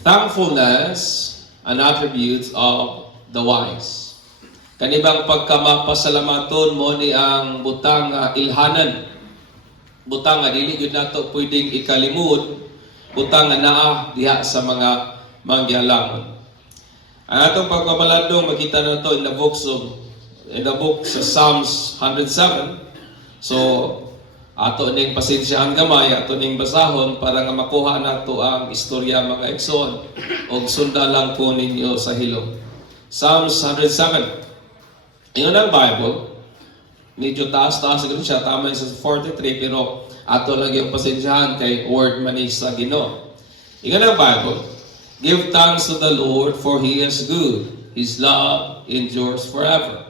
Thankfulness, an attribute of the wise. Kanibang pagkamapasalamaton mo ni ang butang ilhanan. Butang nga dili gyud nato pwedeng ikalimut, butang nga naa diha sa mga manggialangon. Ang atong pagbabaladong makita nato in the book sa Psalms 107. So ato ning pasensyahan gamay, ato ning basahon para nga makuha nato ang istorya mga igsoon og sunda lang ko ninyo sa hilom. Psalms 107. Ingon ang Bible, medyo taas-taas gano'n siya, tama sa 43, pero ato lang yung pasensyahan kay word manis sa Ginoo. Ingon ang Bible, give thanks to the Lord for He is good. His love endures forever.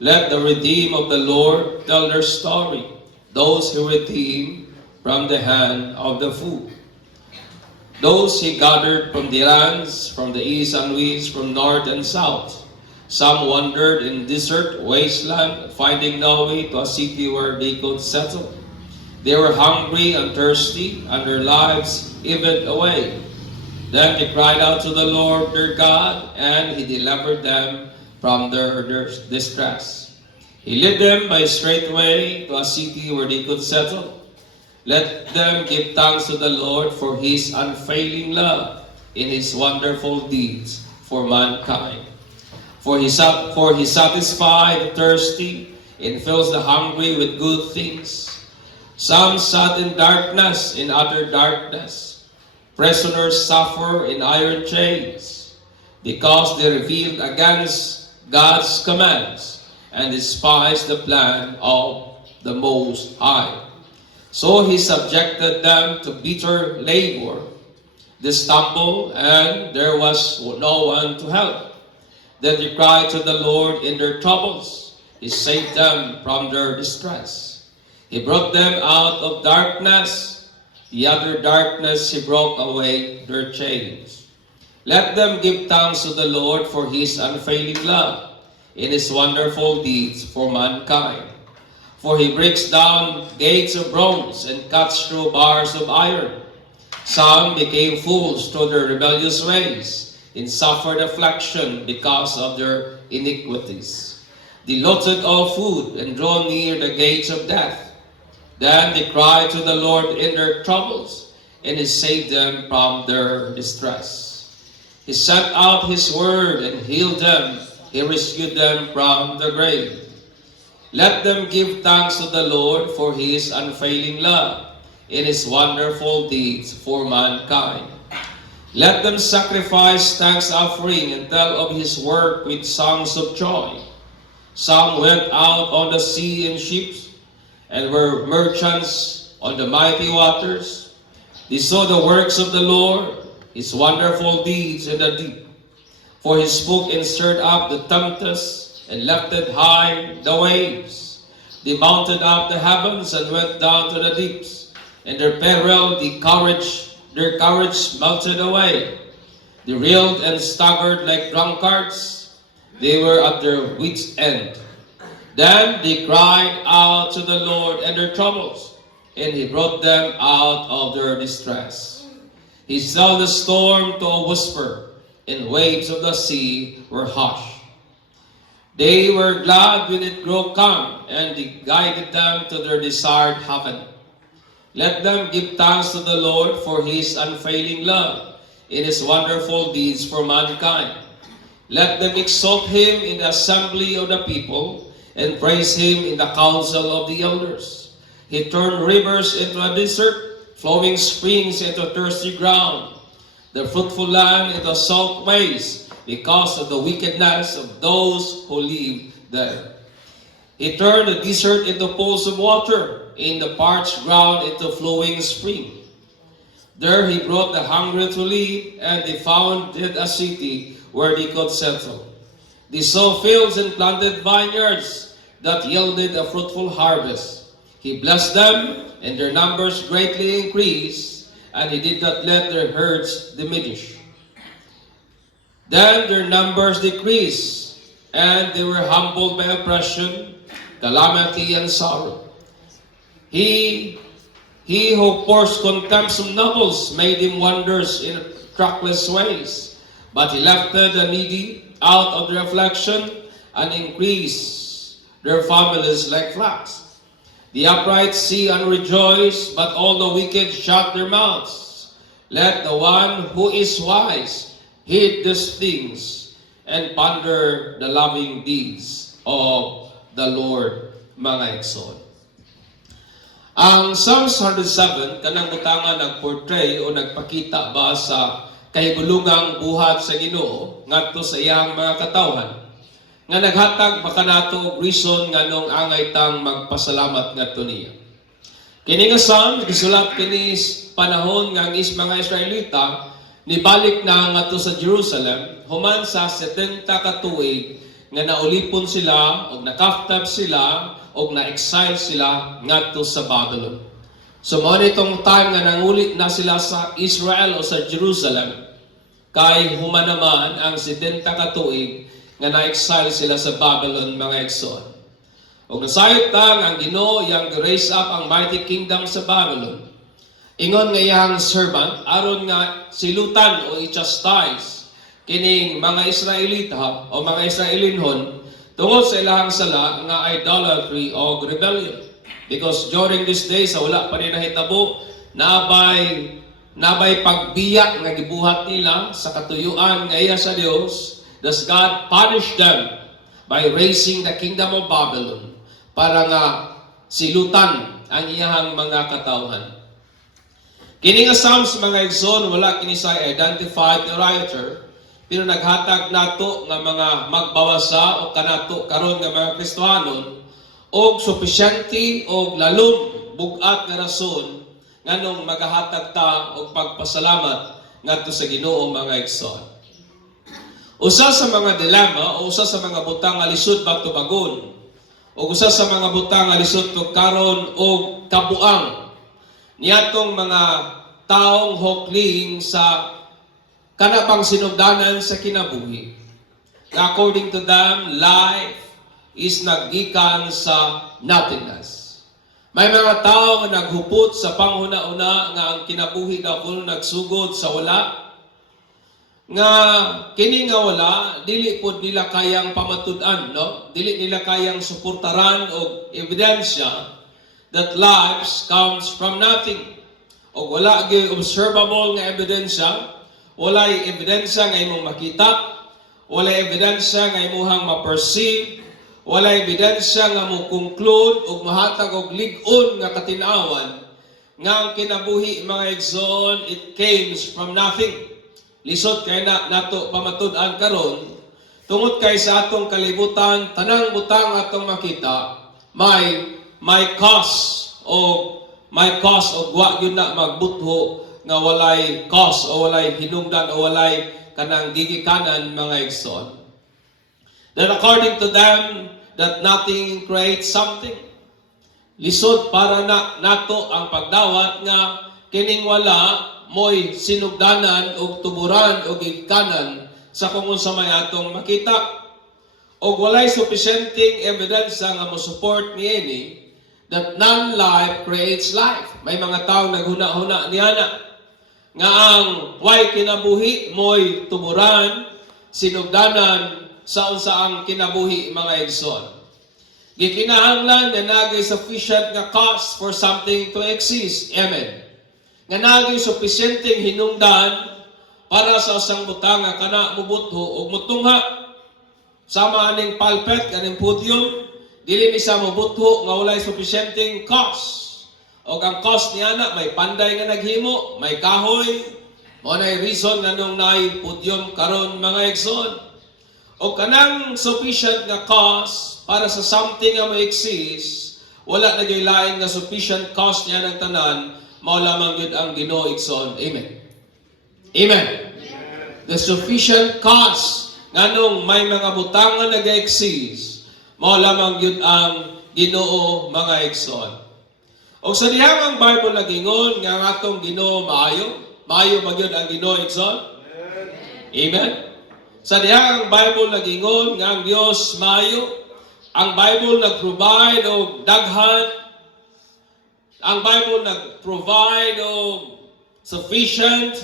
Let the redeemed of the Lord tell their story. Those who redeemed from the hand of the fool. Those He gathered from the lands, from the east and west, from north and south. Some wandered in desert wasteland, finding no way to a city where they could settle. They were hungry and thirsty, and their lives ebbed away. Then they cried out to the Lord their God, and He delivered them from their distress. He led them by a straight way to a city where they could settle. Let them give thanks to the Lord for His unfailing love in His wonderful deeds for mankind. For He satisfies the thirsty and fills the hungry with good things. Some sat in darkness, in utter darkness. Prisoners suffer in iron chains because they rebelled against God's commands and despise the plan of the Most High. So He subjected them to bitter labor. They stumbled, and there was no one to help. Then they cried to the Lord in their troubles. He saved them from their distress. He brought them out of darkness. The other darkness He broke away their chains. Let them give thanks to the Lord for His unfailing love in His wonderful deeds for mankind. For He breaks down gates of bronze and cuts through bars of iron. Some became fools through their rebellious ways and suffered affliction because of their iniquities. They looted all food and drew near the gates of death. Then they cried to the Lord in their troubles, and He saved them from their distress. He sent out His word and healed them. He rescued them from the grave. Let them give thanks to the Lord for His unfailing love in His wonderful deeds for mankind. Let them sacrifice thanks offering and tell of His work with songs of joy. Some went out on the sea in ships and were merchants on the mighty waters. They saw the works of the Lord, His wonderful deeds in the deep. For He spoke and stirred up the tempest and lifted high the waves. They mounted up the heavens and went down to the deeps. In their peril their courage melted away. They reeled and staggered like drunkards. They were at their wits' end. Then they cried out to the Lord in their troubles, and He brought them out of their distress. He stilled the storm to a whisper, and waves of the sea were hushed. They were glad when it grew calm, and He guided them to their desired haven. Let them give thanks to the Lord for His unfailing love in His wonderful deeds for mankind. Let them exalt Him in the assembly of the people and praise Him in the council of the elders. He turned rivers into a desert, flowing springs into thirsty ground, the fruitful land into salt waste because of the wickedness of those who live there. He turned the desert into pools of water, in the parched ground into flowing spring. There He brought the hungry to live, and they founded a city where they could settle. They sowed fields and planted vineyards that yielded a fruitful harvest. He blessed them, and their numbers greatly increased, and He did not let their herds diminish. Then their numbers decreased, and they were humbled by oppression, calamity, and sorrow. He who pours contempt on nobles made him wonders trackless ways. But he lifted the needy out of the affliction and increased their families like flax. The upright see and rejoice, but all the wicked shut their mouths. Let the one who is wise heed these things and ponder the loving deeds of the Lord, mga igsoon. Ang Psalms 107, kanang butangan nagportray o nagpakita ba sa kahigulungang buhat sa Ginoo ngadto sa iyang mga katawhan nga naghatag pa kanato og reason nganong angay tang magpasalamat ngadto niya. Kini nga Psalm gisulat kini panahon nga ang mga Israelita nibalik na ngadto sa Jerusalem human sa 70 ka tuig nga naulipon sila o nakaftab sila o na-exile sila ngadto sa Babylon. So mo nitong time nga nangulit na sila sa Israel o sa Jerusalem kay human naman ang 70 ka tuig nga na-exile sila sa Babylon, mga igsoon. O nasayot tang ang Ginoo yang raise up ang mighty kingdom sa Babylon. Ingon nga iyang servant aron nga silutan o i-chastise kining mga Israelita o mga Israelinhon tungod sa ilahang sala nga idolatry o rebellion. Because during this day, sa wala pa rin nahitabo, nabay pagbiyak nga gibuhat nila sa katuyuan nga iya sa Dios, thus God punished them by raising the kingdom of Babylon para nga silutan ang iyahang mga katawhan. Kini nga Psalms, mga igsoon, wala kini sa identified the writer, pero naghatag nato nga mga magbawasa o kanato karon nga mga Kristiyanon og sufisyente og lalong bugat nga rason nganong magahatag ta og pagpasalamat ngadto sa Ginoo, mga igsoon. Usa sa mga dilemma o usa sa mga butang nga lisod ba tubagon o usa sa mga butang nga lisod to karon og kabuang niadtong mga taong hokling sa kanapang sinugdanan sa kinabuhi. According to them, life is naggikan sa nothingness. May mga tao nga naghupot sa panghuna-una nga ang kinabuhi daw kuno nagsugod sa wala. Nga kini nga wala, dili pod nila kayang pamatud-an, no? Dili nila kayang suportaran og ebidensya that life comes from nothing. O wala gyud observable nga ebidensya. Walay ebidensya nga imong makita, walay ebidensya nga imuhang ma-perceive, walay ebidensya nga mo conclude ug mahatag og lig-on nga katinawan nga ang kinabuhi, mga igsoon, it came from nothing. Lisod kay nato pamatud-an karon tungod kay sa atong kalibutan tanang butang atong makita may cause og wa gyud na magbutho nga walay cause o walay hinungdan o walay kanang gigikanan, mga igsoon. Then according to them, that nothing creates something. Lisod para nato ang pagdawat nga kining wala mo'y sinugdanan o tuburan o gigikanan sa kung unsa may atong makita. O walay sufficienting evidence nga mo-support niini that non-life creates life. May mga tao naghuna-huna niana nga ang way kinabuhi mo'y tumuran, sinugdanan sa unsa ang kinabuhi, mga igsoon. Gikinahanglan nga nagay sufficient nga cause for something to exist. Amen. Nga nagay sufficienteng hinungdan para sa usang butang nga kana mubutho ug mutungha sama aning pulpit kaning podium, dili ni sa mubutho nga walay sufficienteng cause. O ang cost niya na, may panday nga naghimo, may kahoy, mo na reason nga nung naay pudyum karon, mga igsoon. O kanang sufficient nga cost para sa something nga ma-exist, wala na yung lain nga sufficient cost niya ng tanan, mao lamang yun ang Ginoo, igsoon. Amen. Amen. The sufficient cost nga nung may mga butang nga nag-exist, mao lamang yun ang Ginoo, mga igsoon. O sa dihang ang Bible nagingon nga ang atong Ginoo maayo ba gyud ang Ginoo, igsoon? Amen. Sa dihang ang Bible nagingon nga ang Dios maayo, ang Bible nag-provide og daghan, ang Bible nag-provide og sufficient,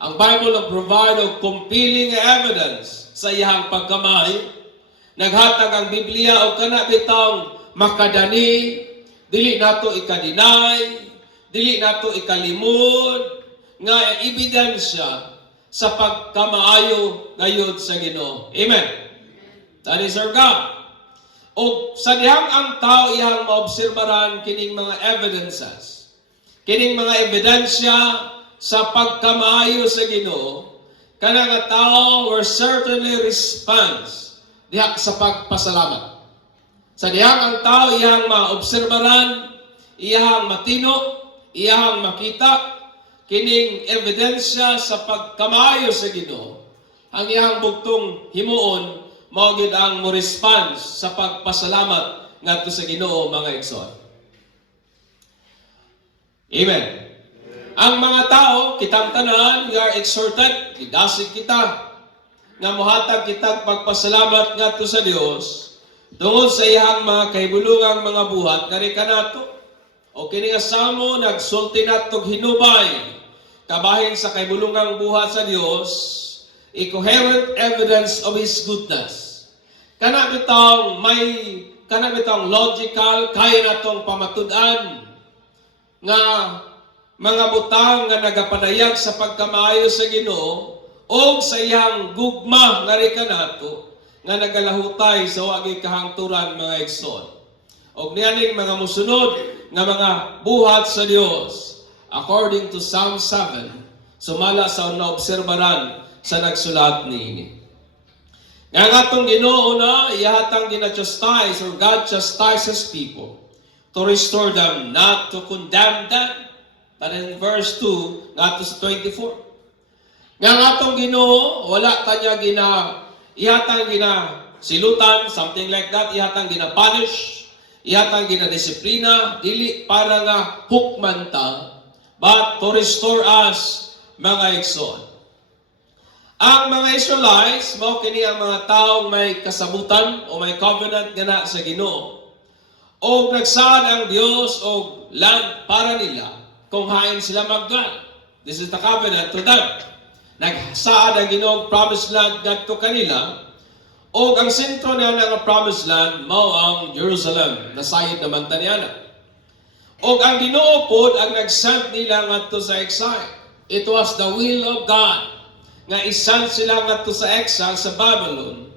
Ang Bible nag-provide og compelling evidence sa iyang pagkamay. Naghatag ang Biblia og kana bitawng makadani, dili nato ikadinay, dili nato ikalimod nga ebidensya sa pagkamaayo gayud sa Ginoo. Amen. That is our God. O sa dihang ang tao iyang maobserbaran kining mga evidences, kining mga ebidensya sa pagkamaayo sa Ginoo, kana nga tao will certainly responds diha sa pagpasalamat. Sa dihang ang tao iyang maobserbaran, iyang matino, iyang makita kining ebidensya sa pagkamaayo sa Ginoo, ang iyang bugtong himuon mao gid ang mo response sa pagpasalamat ngadto sa Ginoo, mga igsoon. Amen. Ang mga tao, kitang tanan, we are exhorted, gidasig kita, nga mohatag kitag pagpasalamat ngadto sa Dios tungod sa iyang mga kahibulungang mga buhat ngari kanato. O kini nga salmo nagsulti natog hinubay kabahin sa kahibulungang buhat sa Dios, a coherent evidence of His goodness. Kana bitawng logical kaya natong pamatud-an nga mga butang nga nagapanayag sa pagkamaayo sa Ginoo o sa iyang gugma nga ri kanato nga nagalahutay sa wagi kahangturan, mga igsoon. Og niyaning mga musunod nga mga buhat sa Dios according to Psalm 7, sumala sa naobserbaran sa nagsulat niini. Nga atong Ginoo na ihatang gina-chastise, or God chastises people to restore them, not to condemn them. But in verse 2, nga to sa 24. Nga atong Ginoo, wala kanya ihatang silutan, something like that, ihatang punish, ihatang disiplina, dili para nga hukman ta, but to restore us, mga igsoon. Ang mga Israelites, mao kini ang mga taong may kasabutan o may covenant gana sa Ginoo. O nagsaad ang Dios og land para nila kung hain sila magdwell. This is the covenant to them. Nagsaad ang Ginoo promised land ngadto kanila, o ang sentro niya ng promised land mao ang Jerusalem, nasayod naman taniana. O ang Ginoo pod ang nagsend nila ngadto sa exile. It was the will of God nga isend sila ngadto sa exile sa Babylon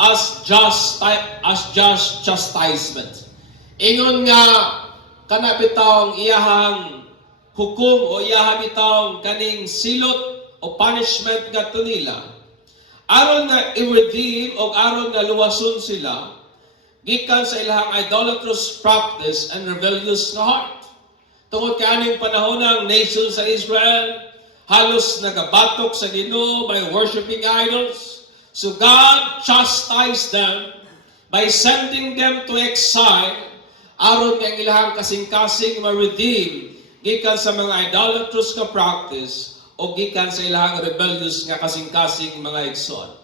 as just chastisement. Ingon nga kana bitawng iyahang hukom o iyahang bitawng kaning silot o punishment ngadto nila aron nga i-redeem o aron nga luwason sila gikan sa ilahang idolatrous practice and rebellious nga heart. Tungod kaning panahon ng nation sa Israel, halos nagabatok sa Ginoo by worshiping idols. So God chastised them by sending them to exile aron nga ilahang kasing-kasing ma-redeem gikan sa mga idolatrous nga practice o gikan sa ilahang rebellious nga kasing-kasing mga igsoon.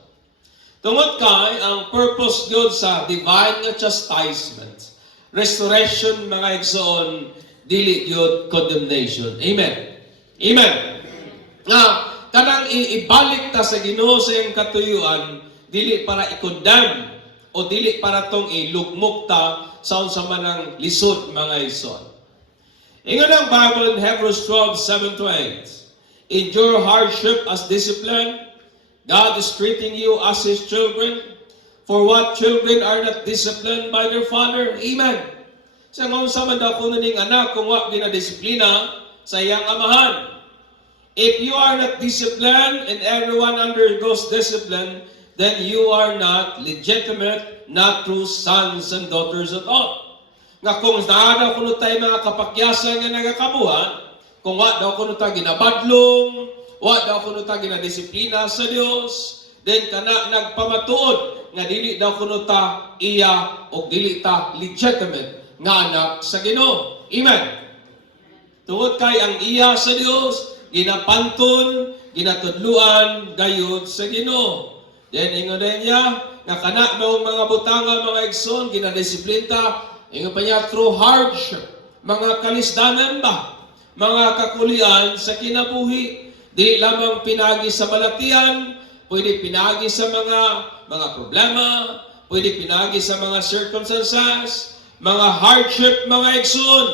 Tungod kay ang purpose gyud sa divine nga chastisement, restoration, mga igsoon, dili gyud condemnation. Amen. Amen. Nga kanang ibalik ta sa Ginoo sa iyang katuyuan, dili para i-condemn o dili para tong ilugmok ta sa unsa man ang lisod, mga igsoon. Ingon ang Bible in Hebrews 12:7-8. Endure hardship as discipline. God is treating you as His children. For what children are not disciplined by their father? Amen. Sa unsa man daw kuno ning anak kung wa ginadisiplina sa iyang amahan. If you are not disciplined and everyone undergoes discipline, then you are not legitimate, not true sons and daughters at all. Nga kung naada kuno tay mga kapakyasan nga nagakabuhat, kung wa daw kuno ta ginabadlong, wa daw kuno ta ginadisiplina sa Dios, then kana nagpamatuod nga dili daw kuno ta iya o dili ta legitimate nga anak sa Ginoo. Amen. Tungod kay ang iya sa Dios ginapanton, ginatudluan gayud sa Ginoo. Then ingon niya nga kana maong mga butanga, mga igsoon, ginadisiplinta, ingon pa niya through hardship, mga kalisdanan ba, mga kakulian sa kinabuhi, Di lamang pinagi sa balatian, pwede pinagi sa mga problema, pwede pinagi sa mga circumstances, mga hardship, mga igsoon.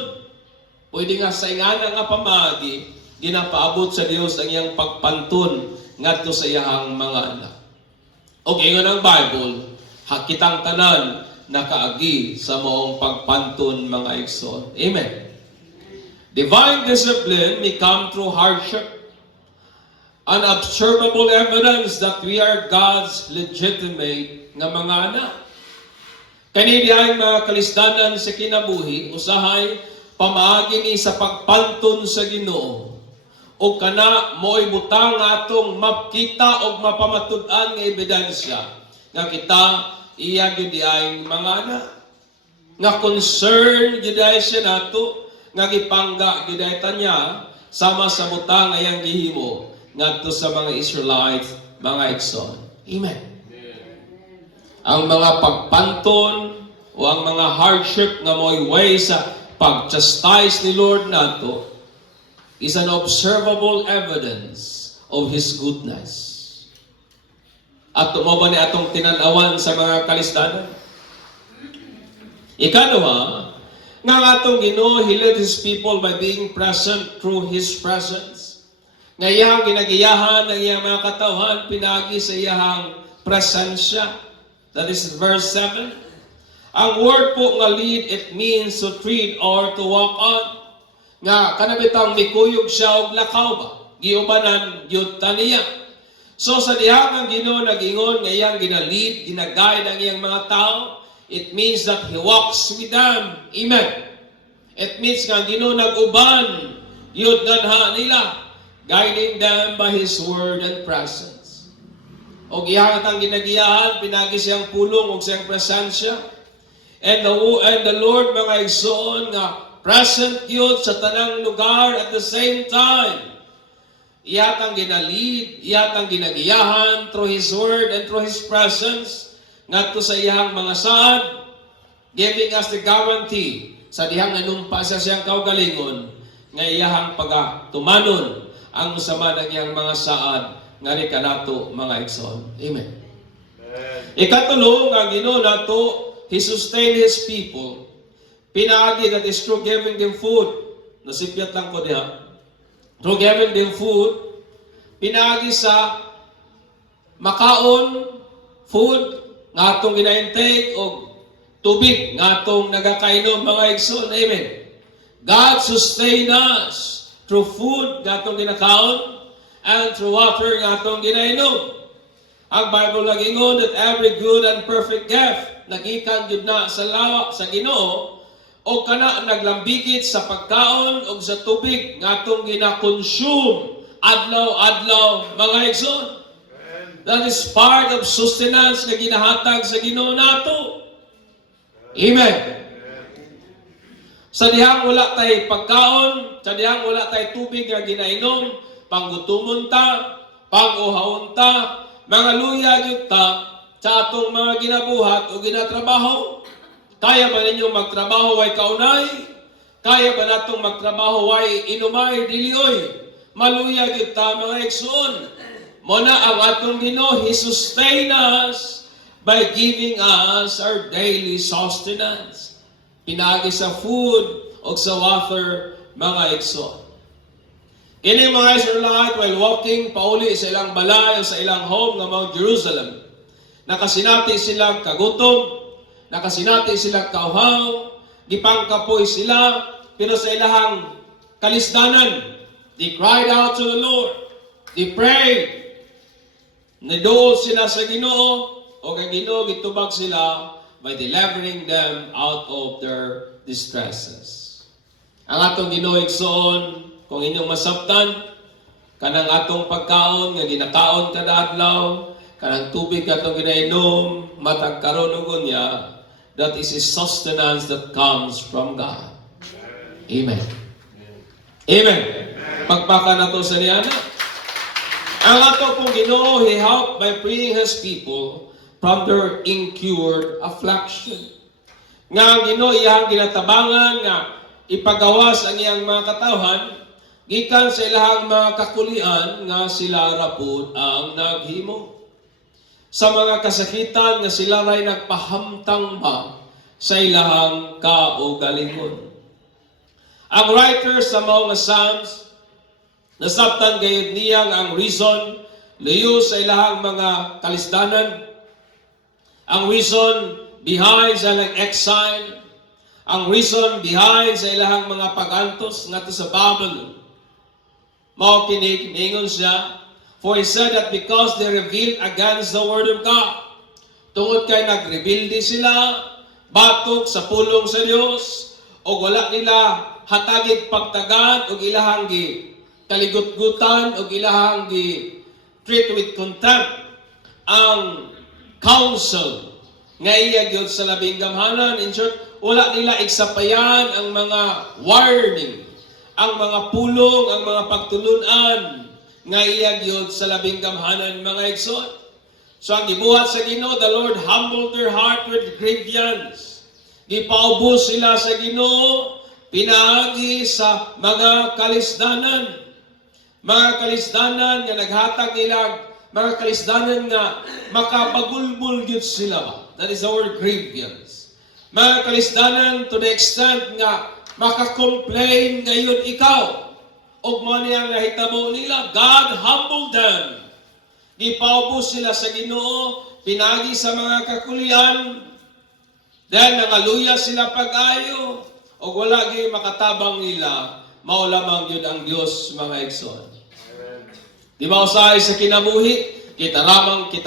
Pwede nga sa ingana nga pamagi, ginapaabot sa Dios ang iyang pagpantun ngadto sa iyang mga anak. Okay nga ng Bible, hakitang tanan nakaagi sa maong pagpantun mga igsoon. Amen. Divine discipline may come through hardship, unobservable evidence that we are God's legitimate nga mga anak. Kani diay mga kalisdanan sa kinabuhi, usahay pamaagi ni sa pagpantun sa Ginoo. O kana mo'y butang atong mapkita o mapamatud-an nga ebidensya nga kita iya gyud diay mga anak. Nga concern gyud diay siya nato nga gipangga gyud diay tanya sama sa butang ayang gihimo ngadto sa mga Israelites, mga igsoon. Amen. Ang mga pagpanton o ang mga hardship nga mo'y way sa pag-chastise ni Lord nato is an observable evidence of His goodness. At tumawa ni atong tinanawan sa mga kalisdanan. Ikalawa, nga atong Ginoo, He led His people by being present through His presence. Nga iyang ginagiyahan ng iyang mga katawhan, pinagi sa iyang presensya. That is verse 7. Ang word po nga lead, it means to tread or to walk on. Nga kanabitang mikuyog siya og lakaw ba? Giubanan gyud taniya. So sa dihang ang Ginoo nagingon nga iyang ginalid, ginagay ang iyang mga tao, it means that He walks with them. Amen. It means nga Ginoo nag-uban yun ganha nila, guiding them by His word and presence. O gihangat ang ginagiyahan, pinagi siyang pulong o siyang presensya. And the Lord mga igsoon nga present yun sa tanang lugar at the same time. Iyatang ginalid, iyatang ginagiyahan through His word and through His presence ngadto sa iyang mga saad, giving us the guarantee sa dihang nanumpa sa siyang kaugalingon nga iyahang pagatumanon ang usama ng iyang mga saad nga ni kanato mga igsoon. Amen. Ikatulo nga Ginoo nato, He sustained His people. Pinaagi that is through giving them food. Nasipyat lang ko diha. Through giving them food, pinaagi sa makaon, food, nga atong gina-intake o tubig nga atong nagakainom mga igsoon. Amen. God sustain us through food nga atong ginakaon and through water nga atong ginainom. Ang Bible nagingon that every good and perfect gift nagikan jud na sa lawa sa Ginoo o kana naglambigit sa pagkaon o sa tubig nga atong gina-consume adlaw-adlaw mga igsoon. That is part of sustenance na ginahatag sa Ginoo nato. Amen. Sa dihang wala tay pagkaon, sa dihang wala tay tubig nga ginainom, panggutumon ta, pang-uhawon ta, mga luya gyud ta sa atong mga ginabuhat o ginatrabaho. Kaya ba ninyo magtrabaho way kaunay? Kaya ba natong magtrabaho way inumay dilioy? Maluya gyud ta mga igsoon. Muna ang atong Ginoo, He sustain us by giving us our daily sustenance. Pinagi sa food o sa water mga igsoon. Kini mga Israelite while walking pauli sa ilang balay o sa ilang home nga Mount Jerusalem, nakasinati sila kagutom, nakasinati sila kauhaw, gipangkapoy sila, pero sa ilahang kalisdanan, they cried out to the Lord, they prayed, nadool sila sa Ginoo, o kay Ginoo gitubag sila by delivering them out of their distresses. Ang atong Ginoo igsoon, kung inyong masabtan, kanang atong pagkaon nga ginakaon kada adlaw, kanang tubig nga atong ginainom, matag karon ug niya, that is His sustenance that comes from God. Amen. Amen. Pagpaka na to sa niyana. Ang ato pong Ginoo, He helped by freeing His people from their incurred affliction. Nga ang Ginoo iyang ginatabangan nga ipagawas ang iyang mga katawhan gikan sa ilahang mga kakulian nga sila rapod ang naghimo. Sa mga kasakitan nga sila ray nagpahamtang ba sa ilahang kaugalingon. Ang writer sa mga Psalms, nasabtan gayud niya nga ang reason layo sa ilahang mga kalisdanan, ang reason behind sa ilang exile, ang reason behind sa ilahang mga pagantos ngadto sa Babylon. Mao kini ingon siya, for he said that because they rebelled against the word of God, tungod kay nagrebelde sila batok sa pulong sa Dios, o wala nila hatagid pagtagad og ilahang gi kaligut-gutan og ilahang gi treat with contempt ang counsel nga iya gyud sa labing gamhanan. In short, wala nila igsapayan ang mga warning, ang mga pulong, ang mga pagtulunan nga iya gyud sa labing gamhanan, mga igsoon. So ang gibuhat sa Ginoo, the Lord humbled their heart with grievance. Gipaubos sila sa Ginoo pinaagi sa mga kalisdanan. Mga kalisdanan nga naghatag nila, mga kalisdanan nga makapagulbul gyud sila. That is the word grievance. Mga kalisdanan to the extent nga maka-complain ngayon ikaw. Og mo niya nga hitabo nila, God humbled them. Gipaubos sila sa Ginoo pinagi sa mga kakulian. Then nangaluya sila pag-ayo. O wala gyud makatabang nila, mao lamang gyud ang Dios, mga igsoon. Di ba usahay sa kinabuhi, kita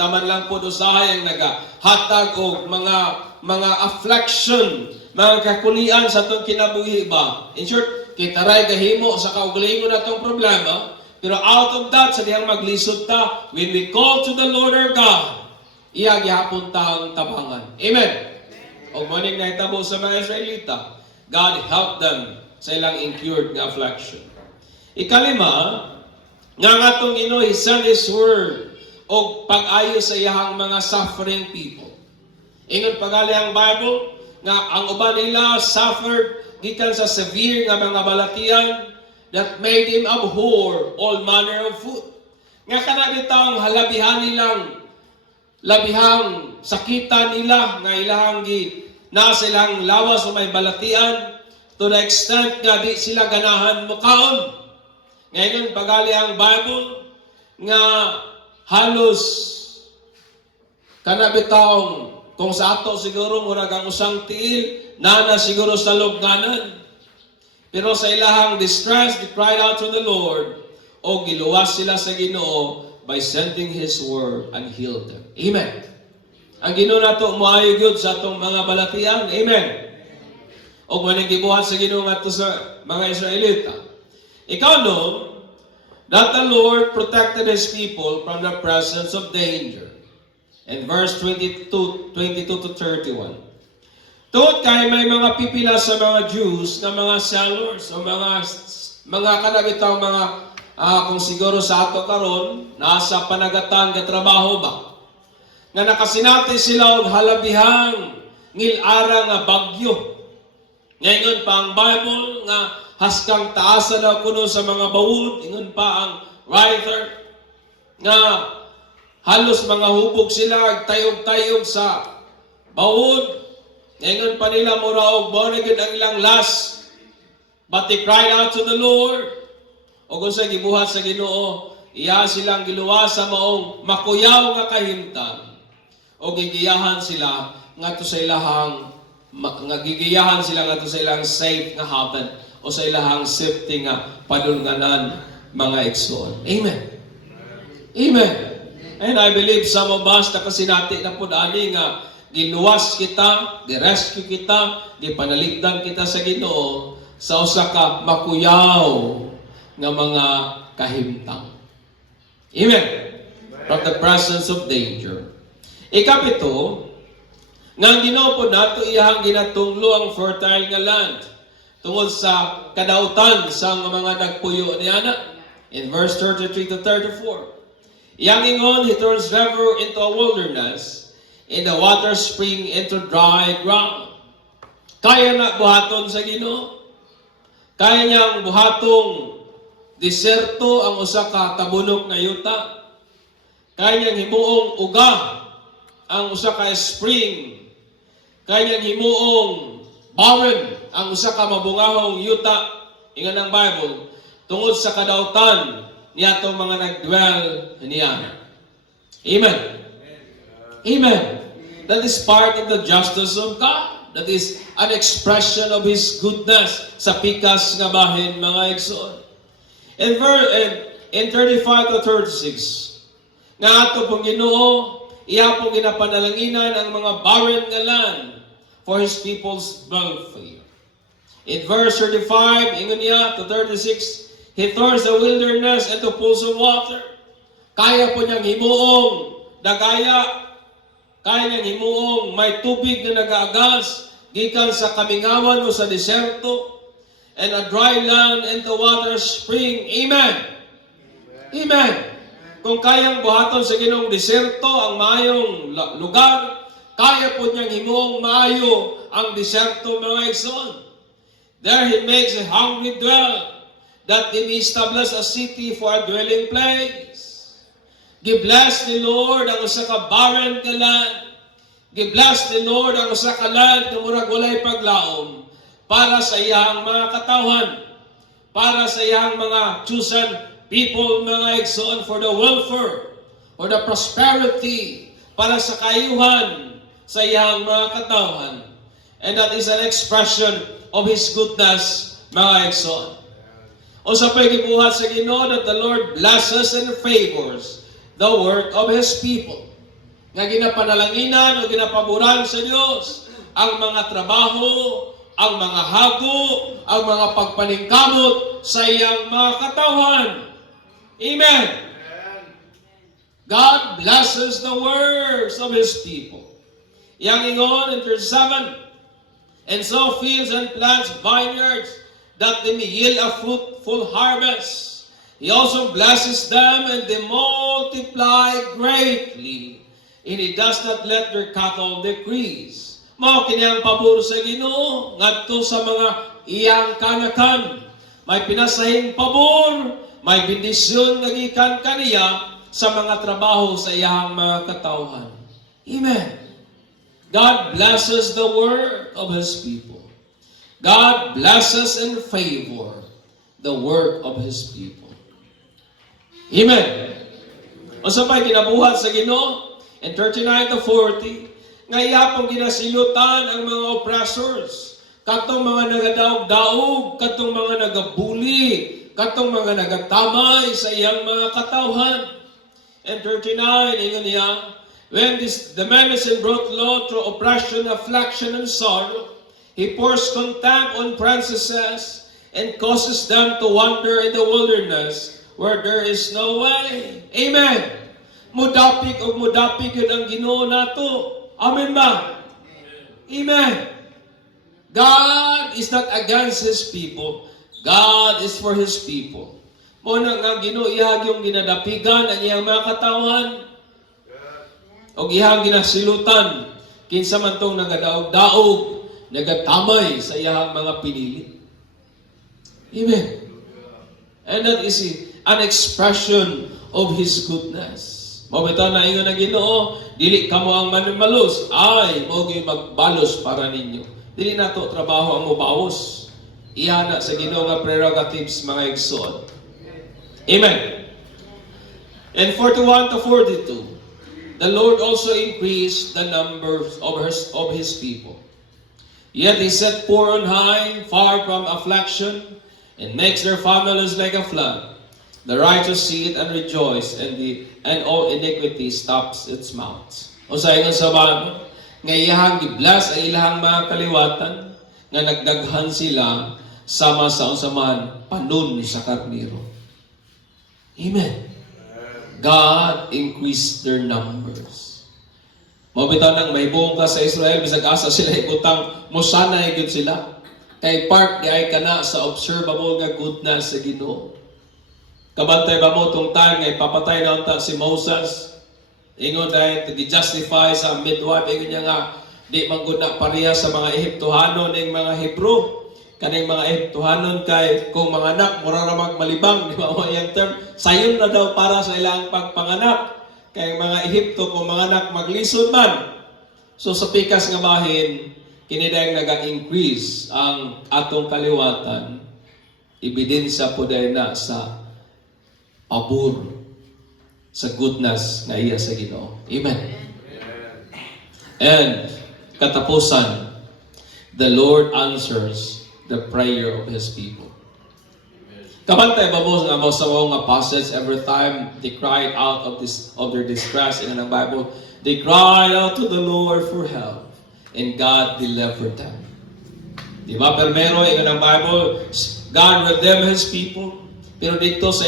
man lang po usahay ang nagahatag og mga affliction, mga kakulian sa atong kinabuhi ba. In short, kita ray gahimo sa kaugalingon natong problema, pero out of that sa dihang maglisod ta, when we call to the Lord our God, iya gihapon ta ang tabangan. Amen. Og maning nahitabo sa mga Israelita, God helped them sa ilang incurred nga affliction. Ikalima, nga atong Ginoo, He sent His word o pag-ayo sa iyahang mga suffering people. Ingon pagali ang Bible nga ang uban nila suffered gikan sa severe nga mga balatian that made him abhor all manner of food. Nga kana bitaw ang halabihan nilang labihang sakitan nila nga ilahang nasa ilang lawas o may balatian to the extent nga di sila ganahan mukaon. Ngayon, pagali ang Bible nga halos kanabitawang kung sa ato siguro murag ang usang tiil, nana siguro sa lubnganan. Pero sa ilahang distress, they cried out to the Lord o giluwas sila sa Ginoo by sending His word and healed them. Amen. Ang Ginoo nato moayo gyud sa atong mga balatian. Amen. O maning gibuhat sa Ginoo ngadto sa mga Israelita. Ikaw no, that the Lord protected His people from the presence of danger. In verse 22 to 31. Tungod kay may mga pipila sa mga Jews na mga sellers o mga kanabitang mga kung siguro sa ato karon nasa panagatan nga trabaho ba nga nakasinati sila og halabihang ngil-ara nga bagyo. Ngayon pa ang Bible nga haskang taasa daw kuno sa mga bawod, ingon pa ang writer nga halos mga hubog sila tayog-tayog sa bawod. Ingon pa nila mura og bonegid ang ilang last, but they cried out to the Lord. O kung sa gibuhat sa Ginoo, iya silang giluwas sa maong makuyaw nga kahimtang. O gigiyahan sila ngadto sa ilahang gigiyahan sila ngadto sa ilang safe nga haven o sa ilahang safety nga padulnganan, mga igsoon. Amen. Amen. And I believe some of us nakasinati na po ani nga giluwas kita, gi-rescue kita, gipanaligdan kita sa Ginoo sa usa ka makuyaw nga mga kahimtang. Amen. From the presence of danger. Ikapito, nga ang Ginoo po nato iyahang ginatunglo ang fertile nga land tungod sa kadautan sa mga nagpuyo niana. In verse 33 to 34. Iyang ingon, He turns river into a wilderness, and the water spring into dry ground. Kaya na buhaton sa Ginoo. Kaya niyang buhatong Deserto ang usa ka tabunok nga yuta. Kanyang himuong uga ang usa ka spring. Kanyang himuong barren ang usa ka mabungahong yuta. Ingon ang Bible, tungod sa kadautan niya itong mga nagdwell niya. Amen. Amen. That is part of the justice of God. That is an expression of His goodness sa pikas nga bahin, mga igsoon. In 35 to 36, nga ato pong Ginoo, iya pong ginapanalanginan ang mga barren nga land for His people's welfare. In verse 35, ingon niya to 36, He turns the wilderness into pools of water. Kaya po niyang himuong dagaya, kaya niyang himuong may tubig na nag-aagas, gikan sa kamingawan o sa deserto, and a dry land into water spring. Amen. Amen. Kung kayang buhaton sa Ginoong deserto ang maayong lugar, kaya po niyang himuong maayo ang deserto, mga igsoon. There He makes a hungry dwell, that He may establish a city for a dwelling place. Gibless ni Lord ang usa ka barren ka land. Gibless ni Lord ang usa ka land nga murag walay paglaom para sa iyang mga katawhan, para sa iyang mga chosen people, mga igsoon, for the welfare, for the prosperity, para sa kayuhan sa iyang mga katawhan. And that is an expression of His goodness, mga igsoon. O sa pagkibuhat sa Ginoo that the Lord blesses and favors the work of His people. Nga ginapanalanginan o ginapaboran sa Diyos ang mga trabaho, ang mga hago, ang mga pagpaningkamot sa iyang mga katawhan. Amen. God blesses the works of His people. Yang ingon in 37, and sow fields and plants vineyards, that they may yield a fruitful harvest. He also blesses them, and they multiply greatly, and He does not let their cattle decrease. Mao kini ang pabor sa Ginoo ngadto sa mga iyang kanakan. May pinasahing pabor, may bendisyon nga gikan kaniya sa mga trabaho sa iyang mga katawhan. Amen. God blesses the work of His people. God blesses and favor the work of His people. Amen. Unsa pa'y kinabuhat sa Ginoo? In 39 to 40, nga iyapong ginasilutan ang mga oppressors, katong mga nagadaog-daog, katong mga nagabuli, katong mga nagatamay sa iyang mga katawhan. In 39, ingon niya, when the medicine brought low through oppression, affliction, and sorrow, He pours contempt on princesses and causes them to wander in the wilderness where there is no way. Amen. Mudapig o mudapig yun ang Ginoo nato. Amen ba? Amen. God is not against His people. God is for His people. Muna nga Ginoo ihag yung ginadapigan ang iyang mga katawhan. O iyang ginasilutan, kinsa man tong nagadaog-daog, nagatamay sa iyang mga pinili. Amen. And that is an expression of His goodness. Mabitaw na ingon ang Ginoo, dili kamo ang manumalos, ay mo gyud magbalos para ninyo. Dili nato trabaho ang mobawos. Iyana sa Ginoo nga prerogatives, mga igsoon. Amen. And 41 to 42. The Lord also increased the numbers of His people. Yet He set poor on high, far from affliction, and makes their families like a flood. The righteous see it and rejoice, and all iniquity stops its mouth. O sa ingon sa Bible, nga iyahang gibless ang ilahang mga kaliwatan, nga nagdaghan sila sama sa unsaman panon sa karniro. Amen. God increased their numbers. Mabitaw nang may buong ka sa Israel, bisag asa sila ikutang, musanay gud sila. Kay part di ay kana sa observable nga goodness sa Ginoo. Kabantay ba mo tong time nga ipapatay na unta si Moses? Ingon dahil to justify sa midwife, ingon niya nga, di man gud na pareha sa mga Ehiptohano ning mga Hebro. kaning mga Ehiptohanon kay kung mga anak mura ra malibang, di ba mo yung term, sayon na daw para sa ilang pagpanganak. Kay mga Ehipto kung mga anak maglisod man. So sa pikas nga bahin, kini dayang naga-increase ang atong kaliwatan. Ebidensya po dahil na sa pabor sa goodness nga iya sa Ginoo. Amen. And katapusan, the Lord answers the prayer of His people. Kabantay ba mo nga sa mga passage every time they cried out of their distress in the Bible, they cried out to the Lord for help, and God delivered them. Di ba? Pero meron ng Bible, God redeemed His people. Pero dito sa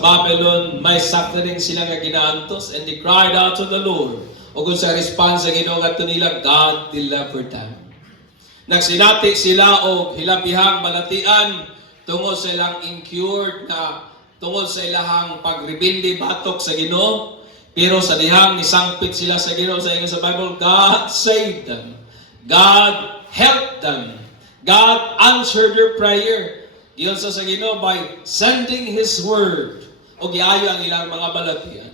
Babylon, may suffering sila nga ginaantos, and they cried out to the Lord. O kung sa response sa Ginoo ngadto nila, God delivered them. Nagsinati sila og hilabihang balatian tungod sa ilang incurred na tungod sa ilang pagrebelde batok sa Ginoo. Pero sa dihang nisangpit sila sa Ginoo sa ingon sa Bible, God saved them. God helped them. God answered their prayer. Iyon sa Ginoo by sending His word. O giayo ang ilang mga balatian.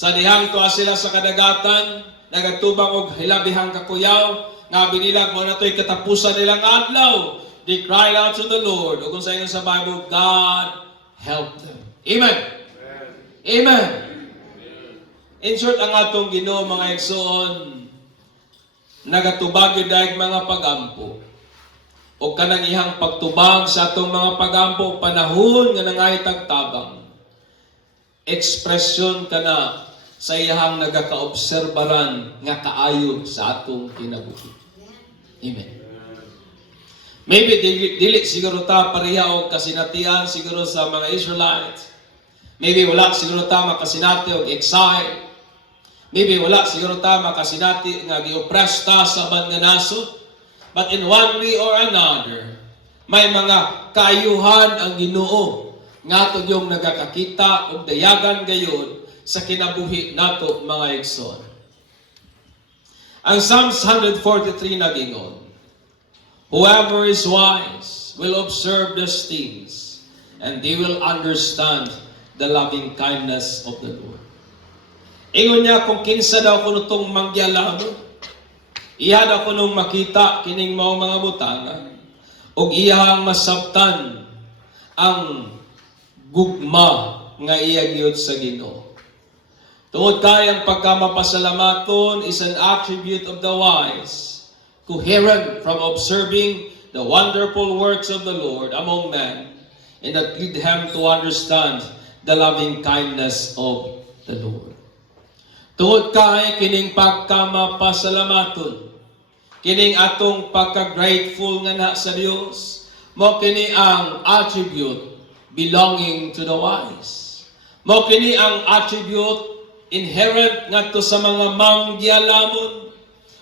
Sa dihang tuwa sila sa kadagatan, nagatubang og hilabihang kakuyaw, nga binilag mo na to'y katapusan nilang adlaw. They cried out to the Lord. O kung sa inyo sa Bible, God helped them. Amen. Amen. In short, ang atong Ginoo mga igsoon, nagatubag yun dahil mga pagampo. O kanang ihang pagtubag sa atong mga pagampo, panahon nga nangay tagtabang. Ekspresyon ka na sa iyang nagakaobserbaran nga kaayo sa atong kinabuhi. Amen. Maybe dili siguro ta pareha og kasinatian siguro sa mga Israelites. Maybe wala siguro ta makasinati og exile. Maybe wala siguro ta makasinati nga gi-oppress ta sa band nga nasod. But in one way or another, may mga kaayuhan ang Ginoo nga to yung nagakakita og dayagan gayon sa kinabuhi nato mga igsoon. Ang Psalms 143 nagingon, whoever is wise will observe these things, and they will understand the loving kindness of the Lord. Ingon niya kung kinsa daw kuno tong mangyalamo, iya daw kuno makita kining mga butangan, og iyang masabtan ang gugma nga iya gyud sa Ginoo. Tungod kay ang pagkamapasalamaton is an attribute of the wise, coherent from observing the wonderful works of the Lord among men, and that lead him to understand the loving kindness of the Lord. Tungod kay kining pagkamapasalamaton, kining atong pagka-grateful nga na sa Dios, mo kini ang attribute belonging to the wise. Mo kini ang attribute inherent ngadto sa mga manggialamon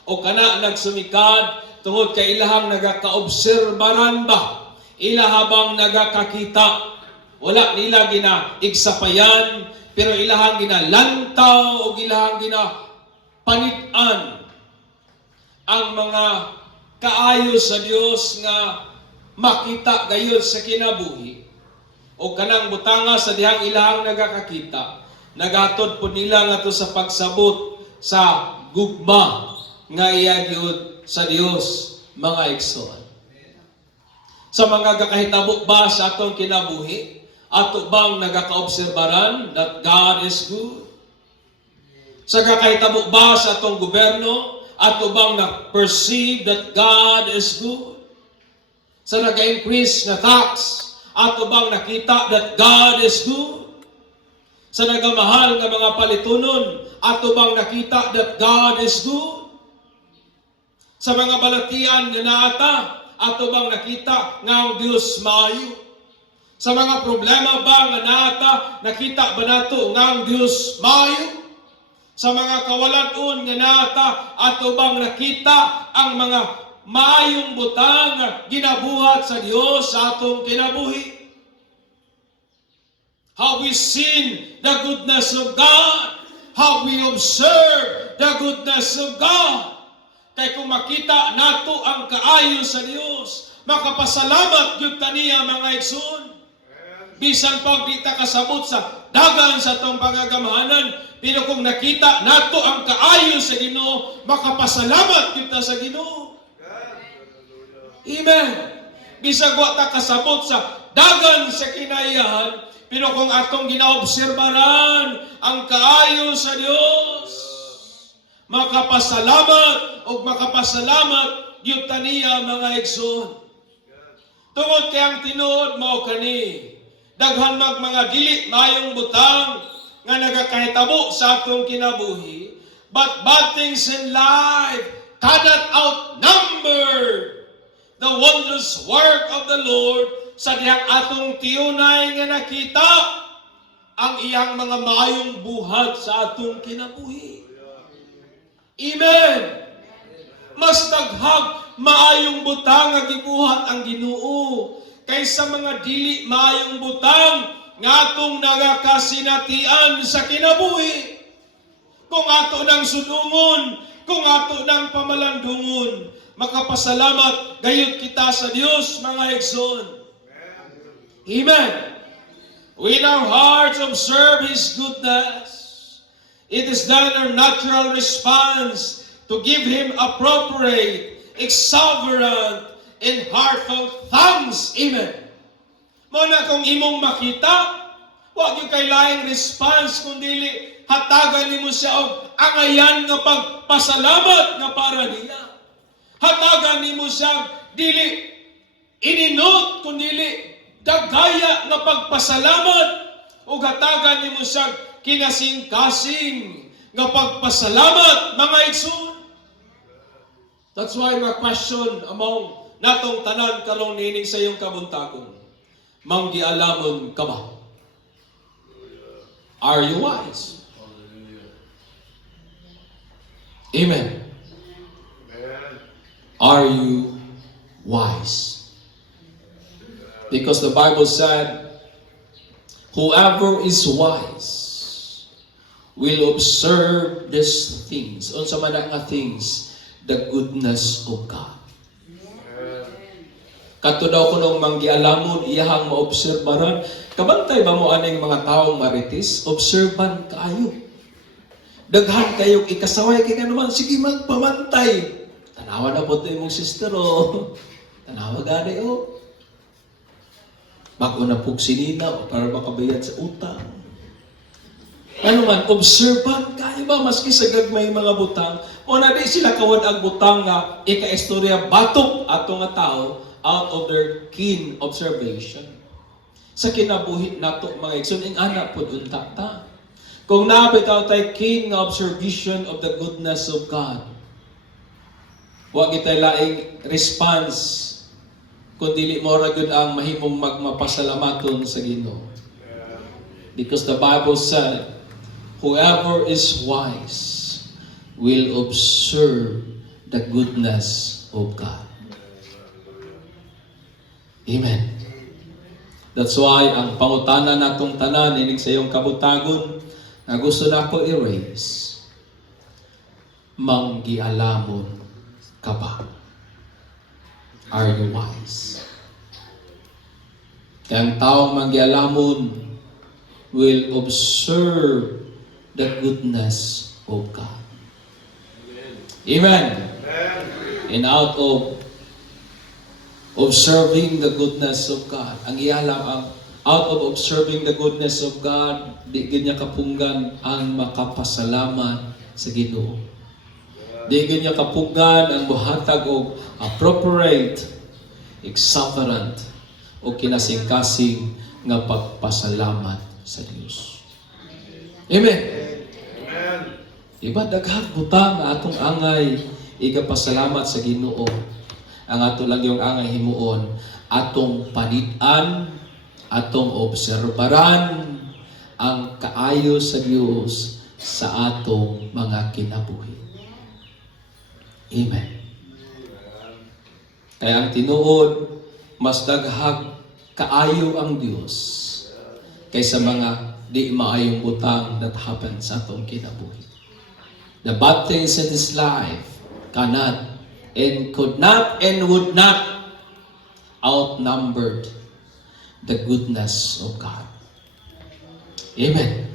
o kana nagsumikad tungod kay ilahang nagakaobserbaran ba, ila habang nagakakita, wala nila ginaigsapayan, pero ilahang ginalantaw o ilahang ginapanitan ang mga kaayo sa Dios nga makita gayon sa kinabuhi. O kanang butanga sa dihang ilahang nagakakita, nagatod po nila nga to sa pagsabot sa gugma nga iya gyud sa Dios mga igsoon. Sa mga kakahitabo ba sa atong kinabuhi, ato bang nagakaobserbaran that God is good? Sa kakahitabo ba sa atong gobyerno, ato bang na-perceive that God is good? Sa nag-increase na tax, ato bang nakita that God is good? Sa nagamahal nga mga palitunon, ato bang nakita that God is good? Sa mga balatian nga naata, ato bang nakita nga ang Dios maayo? Sa mga problema ba nga naata, nakita ba nato nga ang Dios maayo? Sa mga kawalan-on nga naata, ato bang nakita ang mga maayong butang nga ginabuhat sa Dios sa atong kinabuhi? How we seen the goodness of God. How we observe the goodness of God. Kay kung makita nato ang kaayo sa Dios, makapasalamat gyud taniya mga igsoon. Bisan pag di ta kasabot sa dagan sa tong pagagamahanan, pero kung nakita nato ang kaayo sa Ginoo, makapasalamat kita sa Ginoo. Amen. Bisag wa ta kasabot sa dagan sa kinaiyahan, pero kung atong ginaobserbaran ang kaayo sa Dios, makapasalamat o makapasalamat gyud taniya mga igsoon. Tungod kay ang tinuod mao kani, daghan mga dili mayong butang nga nagakahitabo sa atong kinabuhi, but bad things in life cannot outnumber the wondrous work of the Lord sa diyang atong tiyunay nga nakita ang iyang mga maayong buhat sa atong kinabuhi. Amen. Mas daghag maayong butang nga gibuhat ang Ginoo kaysa mga dili maayong butang nga atong nagakasinatian sa kinabuhi. Kung ato nang sudungon, kung ato nang pamalandungon, makapasalamat gayud kita sa Dios mga igsoon. Amen. When our hearts observe His goodness, it is then our natural response to give Him appropriate, exuberant, and heartfelt thanks. Amen. Muna kung imong makita, huwag yung kay laing response, kundi hatagan nimo siya og angayan nga pagpasalamat nga para niya. Hatagan nimo siya dili ininot, kundi dagaya nga pagpasalamat, ug hatagan nimo siya kinasing-kasing nga pagpasalamat mga igsoon. That's why my question among natong tanan karong nining sa iyong kabuntagon, manggialamon ka ba? Are you wise? Amen. Are you wise? Because the Bible said, whoever is wise will observe these things. Unsa man nga things? The goodness of God. Kato daw ko nung manggialamon, iyahang maobserbaran. Kabantay ba mo aning mga taong maritis? Obserban kayo. Daghan kayong ikasaway kay naman, sige magpamantay. Tanawa na po ito yung sister, o. Tanawa gani, o. Bago na pong sinina, o, para makabayad sa utang. Ano man, obserban kayo ba, maski sa gagmay mga butang, o na di sila kawad ang butang nga, ika-istorya batok ato nga tao, out of their keen observation. Sa kinabuhi nato mga igsoon, ing anak po unta ta. Kung nabitaw tayo keen nga observation of the goodness of God, huwag itay laing response, kundi mo ra gyud ang mahimong magmapasalamaton sa Ginoo. Because the Bible said, whoever is wise will observe the goodness of God. Amen. That's why ang pangutana natong tanan inig sa iyong kabutagon na gusto nako i-raise, manggialamon ka ba? Are you wise? Kaya ang taong manggialamon will observe the goodness of God. Amen. And out of observing the goodness of God, ang iyalam ang out of observing the goodness of God, di ganyan kapunggan ang makapasalamat sa Ginoo. Di ganyan kapunggan ang buhatag og appropriate, exuberant, o kinasing-kasing nga pagpasalamat sa Dios. Amen. Amen. Diba daghang butang nga atong angay igapasalamat sa Ginoo. Ang ato lang yung angay himuon, atong panit-an, atong obserbaran ang kaayo sa Dios sa atong mga kinabuhi. Amen. Kaya ang tinuod, mas daghag kaayo ang Dios kaysa mga di maayong butang that happen sa atong kinabuhi. The bad things in this life tanan and could not and would not outnumbered the goodness of God. Amen.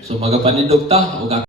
So magapanindog ta,